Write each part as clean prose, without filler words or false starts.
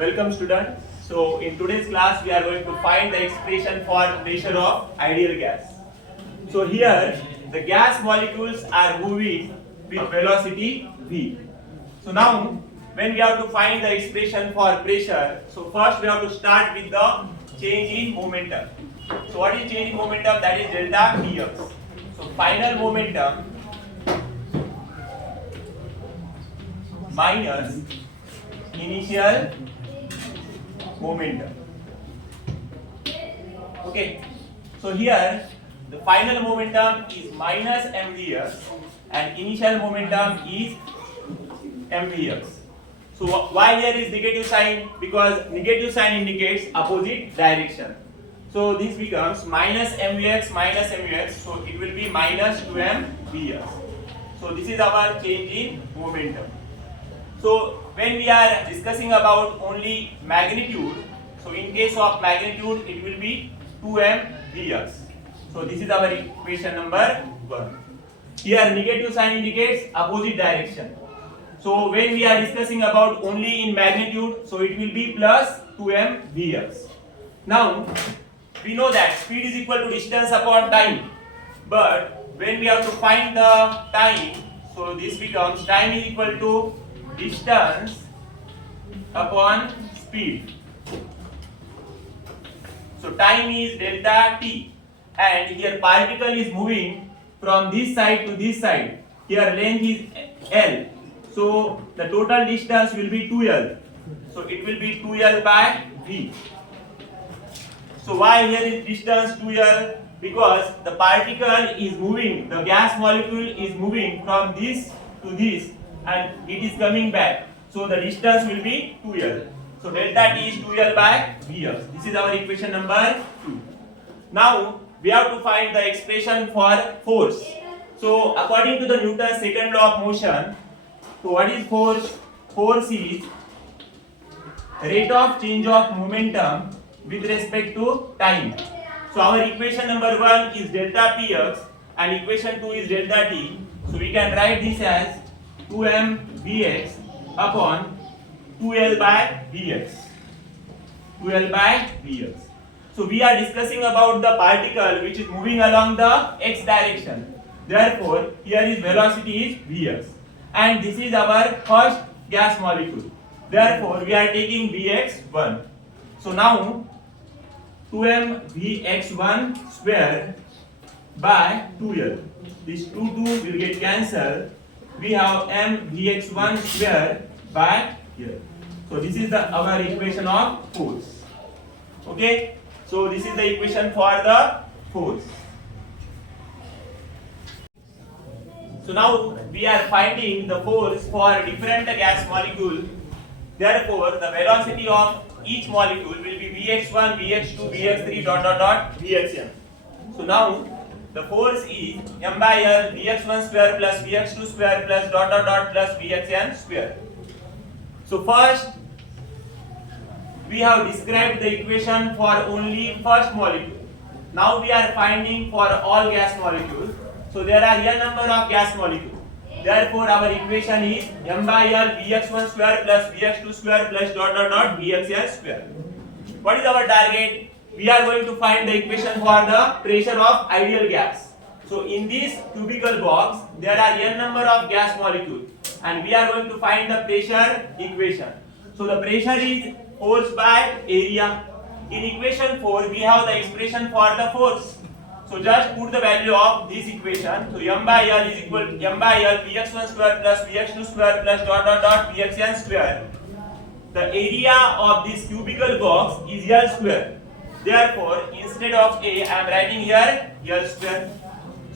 Welcome student. So in today's class we are going to find the expression for pressure of ideal gas. So here the gas molecules are moving with velocity v. So now when we have to find the expression for pressure, so first we have to start with the change in momentum. So what is change in momentum? That is delta Px. So final momentum minus initial momentum. Okay, so here the final momentum is minus mvx and initial momentum is mvx. So why there is negative sign? Because negative sign indicates opposite direction. So this becomes minus mvx, so it will be minus 2mvx. So this is our change in momentum. So when we are discussing about only magnitude, so in case of magnitude it will be 2mvx. So this is our equation number 1. Here negative sign indicates opposite direction. So when we are discussing about only in magnitude, so it will be plus 2mvx. Now we know that speed is equal to distance upon time, but when we have to find the time, so this becomes time is equal to distance upon speed. So time is delta t, and here particle is moving from this side to this side. Here length is L, so the total distance will be 2L. So it will be 2L by V. So why here is distance 2L? Because the particle is moving, the gas molecule is moving from this to this, and it is coming back. So the distance will be 2L. So delta T is 2L by Vx. This is our equation number 2. Now we have to find the expression for force. So according to the Newton's second law of motion, so what is force? Force is rate of change of momentum with respect to time. So our equation number 1 is delta Px and equation 2 is delta T. So we can write this as 2mvx upon 2L by Vx. 2L by Vx. So we are discussing about the particle which is moving along the x direction. Therefore, here is velocity is Vx. And this is our first gas molecule. Therefore, we are taking Vx1. So now 2mvx1 square by 2L. This 2 will get cancelled. We have mvx1 square by here. So this is our equation of force. Okay. So this is the equation for the force. So now we are finding the force for different gas molecule. Therefore, the velocity of each molecule will be Vx1, Vx2, Vx3 Vxn. So now the force is m by L Vx1 square plus Vx2 square plus plus Vxn square. So first we have described the equation for only first molecule. Now we are finding for all gas molecules. So there are n number of gas molecules. Therefore our equation is m by L Vx1 square plus Vx2 square plus Vxn square. What is our target? We are going to find the equation for the pressure of ideal gas. So in this cubical box there are n number of gas molecules and we are going to find the pressure equation. So the pressure is force by area. In equation 4 we have the expression for the force. So just put the value of this equation. So m by L is equal to m by L Vx1 square plus Vx2 square plus Vxn square. The area of this cubical box is L square. Therefore, instead of A, I am writing here L square.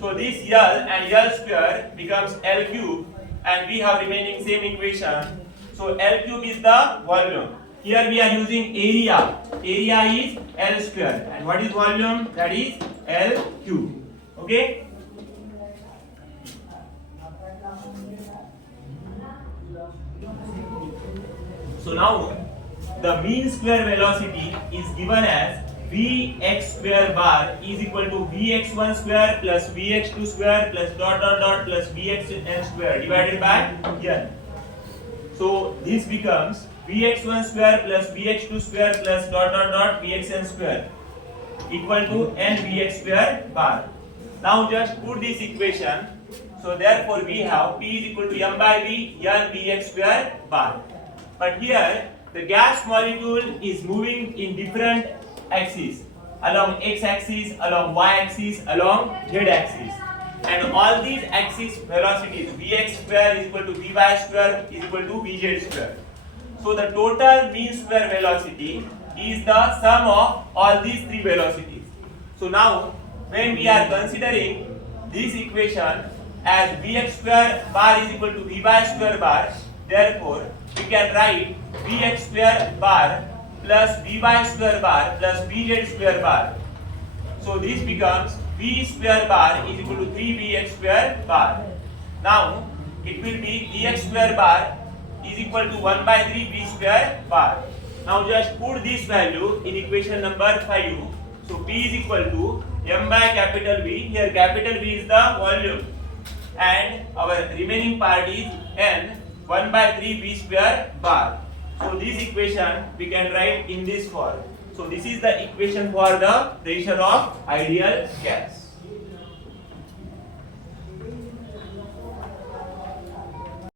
So this L and L square becomes L cube, and we have remaining same equation. So L cube is the volume. Here we are using area. Area is L square, and what is volume? That is L cube. Okay. So now the mean square velocity is given as Vx square bar is equal to Vx1 square plus Vx2 square plus plus Vxn square divided by n. So this becomes Vx1 square plus Vx2 square plus dot dot dot Vxn square equal to n Vx square bar. Now just put this equation. So therefore we have P is equal to m by v n Vx square bar. But here the gas molecule is moving in different axes, along x-axis, along y-axis, along z-axis, and all these axis velocities Vx square is equal to Vy square is equal to Vz square. So the total mean square velocity is the sum of all these three velocities. So now when we are considering this equation as Vx square bar is equal to Vy square bar, therefore we can write Vx square bar plus Vy square bar plus Vz square bar. So this becomes V square bar is equal to 3Vx square bar. Now it will be Vx square bar is equal to 1 by 3 V square bar. Now just put this value in equation number 5. So P is equal to m by capital V. Here capital V is the volume and our remaining part is n 1 by 3 V square bar. So this equation we can write in this form. So this is the equation for the pressure of ideal gas.